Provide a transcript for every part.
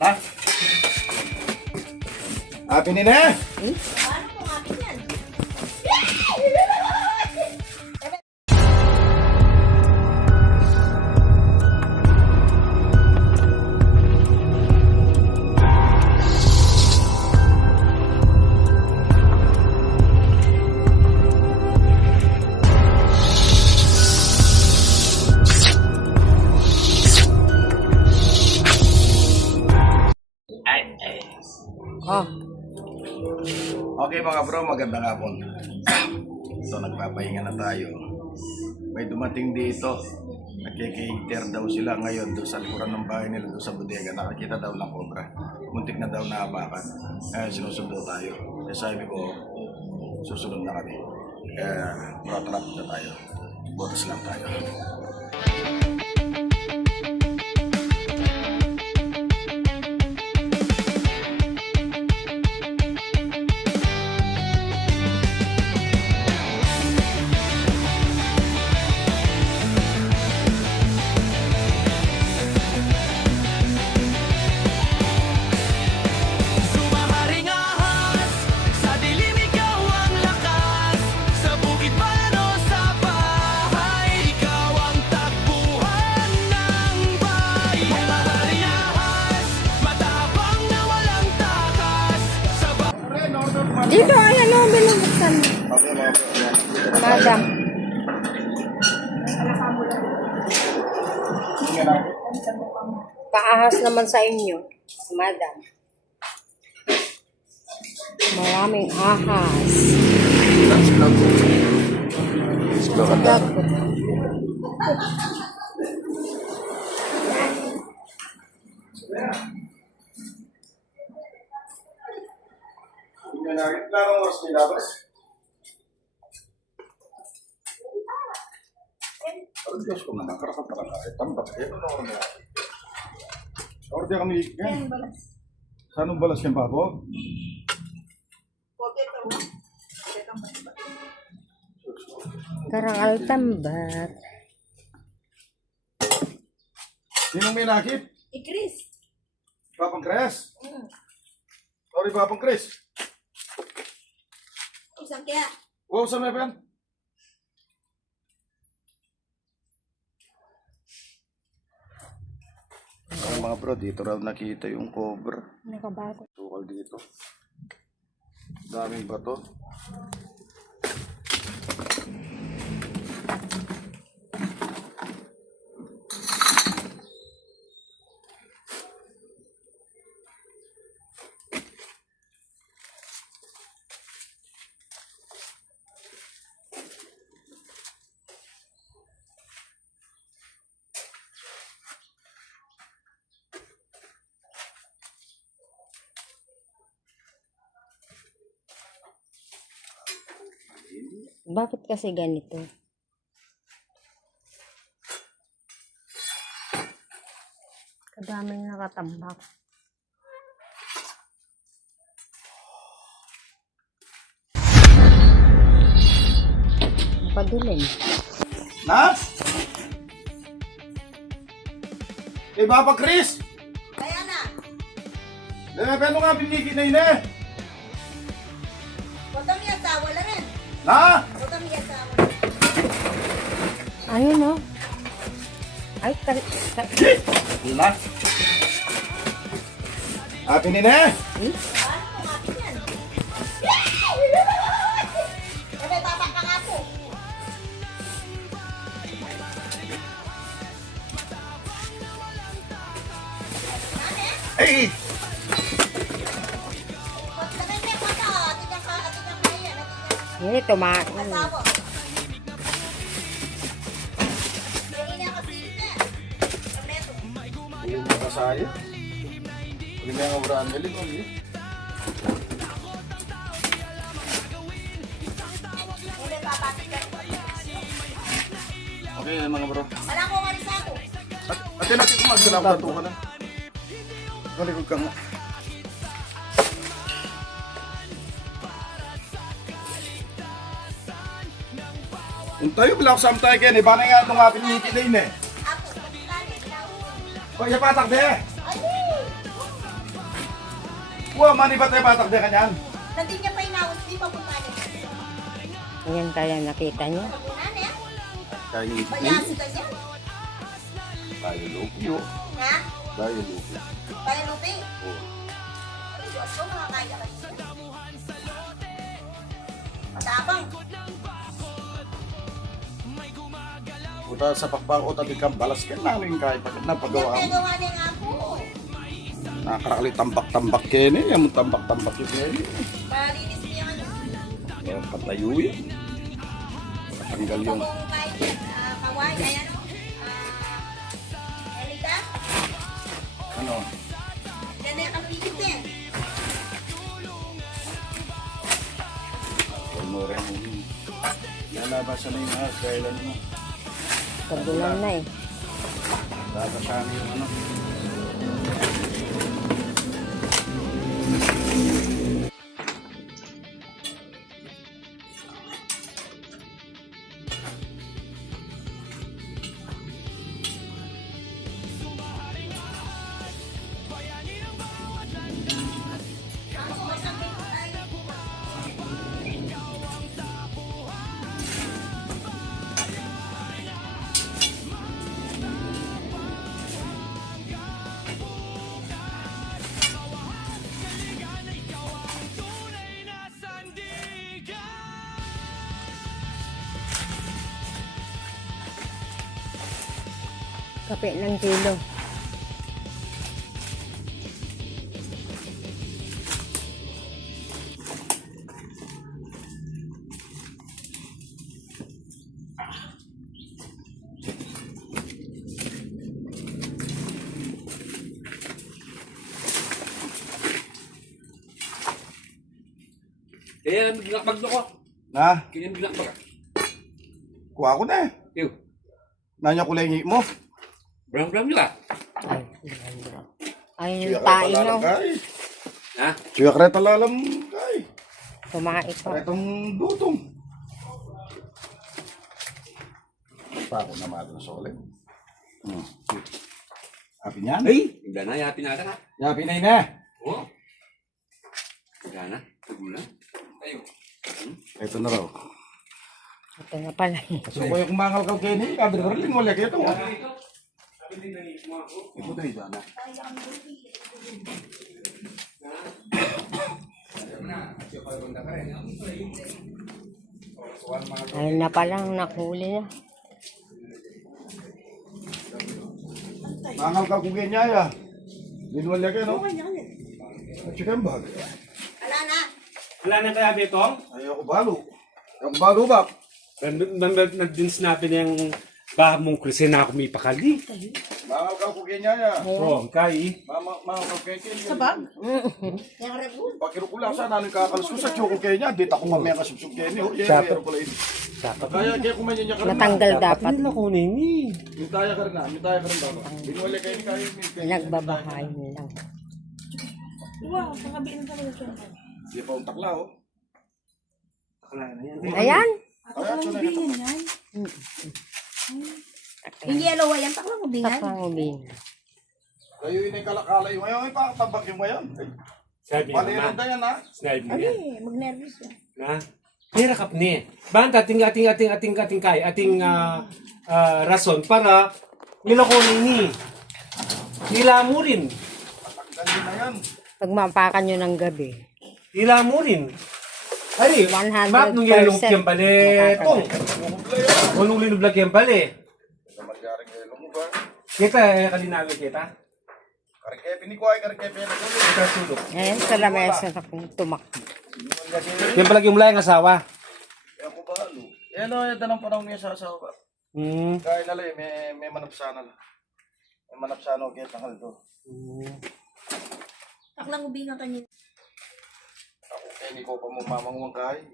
Ha? Happy ni na? Paano kung akin yan? Oh, Okay mga bro, magandang hapon. So nagpapahinga na tayo. May dumating dito. Nagkikater daw sila ngayon doon sa likuran ng bahay nila doon sa bodega. Nakakita daw ng cobra. Muntik na daw naapakan. Kaya sinusundo tayo. Kaya sabi ko, susunod na kami. Kaya maratrap na tayo. Botas lang tayo. Sumaharing ahas, sa dilim ikaw ang lakas. Sa bukid man o sa bahay, ikaw ang takbuhan ng bayan. Sumaharing ahas, matapang na walang takas. Sa dito ay ano, binubuksan. Okay mga bro. Madam. Paahas naman sa inyo, madam. Maraming ahas. That's vlog ko. Vlog ka Vlog ko. Klarong oras may labas. Parang Diyos ko naman, karapat na lang. Tambak, eh, ano na ako? Order kami yan. Saan ang balas yan pa ako? Karangal tambat. Sinong may nakit? Chris. Papang Chris? Sorry, Papang Chris. Isang kaya. Wow, saan may pen? Mga bro, dito raw nakita yung cobra. Nakabago. Tukal dito. Daming bato. Bakit kasi ganito? Kadaming nakatambak. Padilim. Na? Eh, Papa Chris! Kaya na. Eh, paano nga binigit na yun eh? Botang yung asawa lang yan. Na? Botang yung asawa. Ayun oh. Ay, Wala. Happy ni na? Paano kung akin yan? Eh, may babak ka nga po. Eh! Ba't ka na hindi ako na? Tignan ka yan. hindi tumain. Asawa. Hindi na kasi na. Kompleto. Yung makasaya. Hindi na yung obraan galing ko. Hindi papatik ka. Okay mga bro. Wala ko nga rin sa ako. Ate natin kung magsalap ka na. Malikod ka nga. Untayo bilang sam tayo kayo, iba na nga itong aking ngiti na yun eh. Ako, pagkakali na ako. O, iyapatak de! Ay! Kuha, mani ba tayo patak ka niyan? Hindi niya pa inawas, di pa punta niya. Ayan kaya nakita niya. Kabunan eh. Kaya Bayasi ka niya. Tayo lupyo. Ha? Tayo lupyo. Tayo lupi. Ay, Diyos ko, makakaya ka niya. Matapang. Puta sa pakpang o tabi kang balas ka namin kahit pagkat Yan napagawa tayo mo. gawa niya nga po. Nakakali tambak-tambak kene. Yung tambak-tambak yung kene. Malinis niya ano. Kaya patayo yun. Tanggal yung... Kung kahit kaway, ay ano. Elita, Ano? ganyan ang pigit din. Huwag mo rin. Lalabasan na yung ahas dahil ano mo. Tagulan na eh. Lalabasan yung ano. Kape ng kilo. Kaya ginakbag ko. Na? Kaya ginakbag. Kuha ko na eh. Yo, Nanya kulay mo. brown nila. Ay, ganda. Ayun yung tain no. Ha? Suya kreta lalam kay. Kumain ko. Kretong dutong. Pa ako naman na solid. Happy niyan? Hey, hindi na, yapi na ka. Happy na ina. Oh. Hindi na, tugulan. Ayo. Ito na raw. Ito na pala. So kaya kumangal ka kini, kabir ka rin wala kaya to. Ito to ito na. Ayun na palang nakuli na. Mangal ka kung kanya ya. Dinwala kaya no? Chicken bag. Wala na. Wala na kaya betong? Ayoko balo. Ayoko balo ba? Nandun sinabi niyang baka mong krisin na ako may pakali. Mangal ka kung kanya ya. Oo, kay. Mangal ka kanya. Sa bag? Yung rebul. Pakiro ko lang sana nang kakalas ko sa choco kanya. Dito ako mamaya kasubsub kanya. Meron pala ito. Kaya kaya kumanya ka rin na. Natanggal dapat. Ano ko nini? Mitaya ka rin na. Mitaya ka rin daw. Dinwala kayo ni kayo. Nagbabahayin lang. Wow, panggabiin pa rin siya. Di pa untak la oh. Ayan. Kaya ito na ito. Hindi alawa yan, taklang ubingan. Takang ubin. Kayo yun yung kalakala yung ngayon. Ay pakatambak yung ngayon. Sabi mo Malinan na. na yan ha. Sinabi mo yan. Mag-nervous yan. Na? Pera kap ni. Bant ating kay ating rason para nilakonin ni. Nila mo rin. Tanggalin na yan. Pagmampakan nyo ng gabi. Nila mo rin. Ay, 100% map nung yan lumok yung bali. Tong. Unong linublag yung bali. Ito magyaring ngayon mo ba? Kita, kalinawi kita. Karikepi ni Kuwai, karikepi na gulong. Kita sulok. Ayan sa lamesa na tumak. Yan pala yung mula yung asawa. Kaya ko ba halo? Yan o, ito ng panahon niya sa asawa. Kaya nala eh, may manapsana na. May manapsana o kaya tangal to. Taklang ubingan kanina. Ako kaya hindi ko pa mamanguwang kahay.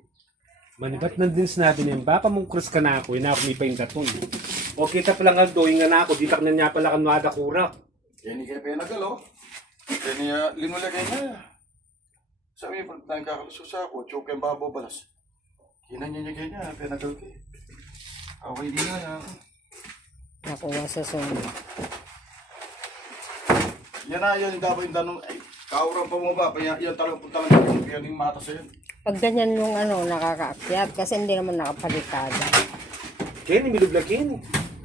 Manibat nandun sinabi niya, baka mong krus ka na ako, inako may paindaton. O kita pala nga doing nga na ako, di tak na niya pala kanwada kura. Kaya ni kaya penagal o. Kaya niya linula kayo na. Sabi niya, pag nagkakalusos ako, choke yung babo balas. Kinan niya kaya penagal kayo. Okay, di nga na. Nakuha sa sunod. Yan na, yan yung dapat yung tanong. Ay, Kaurang pa mo ba? Yung talagang punta lang yung mata sa yun. Pag ganyan yung nakakaakyat, kasi hindi naman nakapalitada. Kenny, bilog Kenny.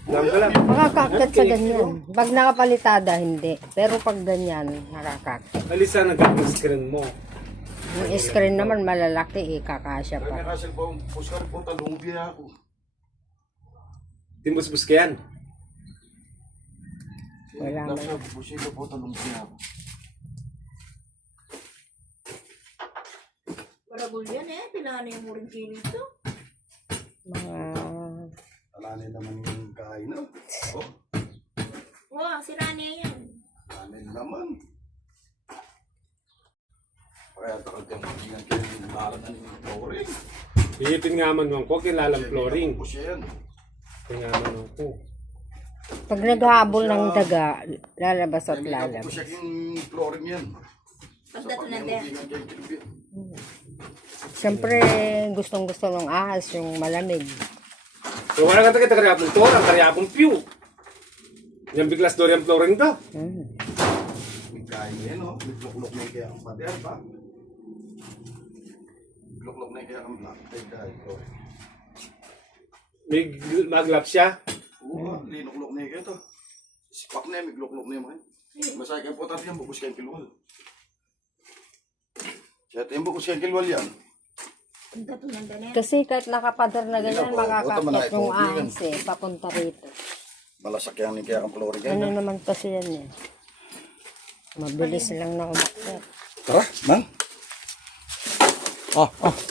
Lang ka lang. Makakaakyat sa ganyan. Pag nakapalitada, hindi. Pero pag ganyan, nakakaakyat. Alisa na ng screen mo. Yung screen naman malalaki, kakasya Kaya pa. kasi po, puskar po, talungbi ako. Timbus-bus ka yan. Wala man. Puskar po, talungbi ako. Paragul yan eh. Pinanay mo rin kinito. Mga... Alanay naman yung kain na. Oh, Wow, si Rani yan. alanay naman. Kaya takot yung magingan kayo yung nalanan yung flooring. Hihipin nga man ko, kilalang flooring. Push yan. Tingaman ako. Pag naghahabol ng daga, lalabas at Push lalabas. yung flooring yan. Pagdato na yung din. magingan kayo kilibit. Siyempre, gustong-gusto ng ahas yung malamig. So wala ka taga karyapong tor, ang karyapong pew. Yan biglas doon yung flooring to. May kain yan, no? May luklok na yung kaya ang pader pa. Luklok na yung kaya ang black. Ay, dahil ko. May maglap siya. Oo, linuklok na yung kaya to. Sipak na yan, may luklok na yung masaya kayo po tayo yan, bukos kayong kilwal. Siya ito yung bukos kayong kilwal yan. Pagdato na din eh. Kasi kahit nakapadar na ganyan, Hindi na po. makakaakyat yung Ito, ahas eh, papunta rito. Malasak yan yung kaya ang flooring yan. Ano naman kasi yan eh. Mabilis lang na umakyat. Tara, man.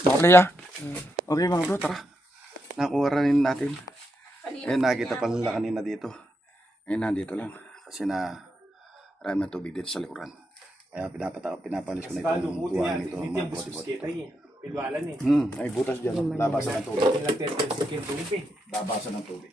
Bakli ah. Okay mga bro, tara. Nakuha rin natin. Nakita pa nila kanina dito. Ngayon nandito lang. Kasi marami ng tubig dito sa likuran. Kaya pinapalis ko na itong buwan nito. Mga boti-boti. Pilwalan eh. Ay butas dyan. Labasan ng tubig. Nagtetel si Ken tubig eh. Labasan ng tubig.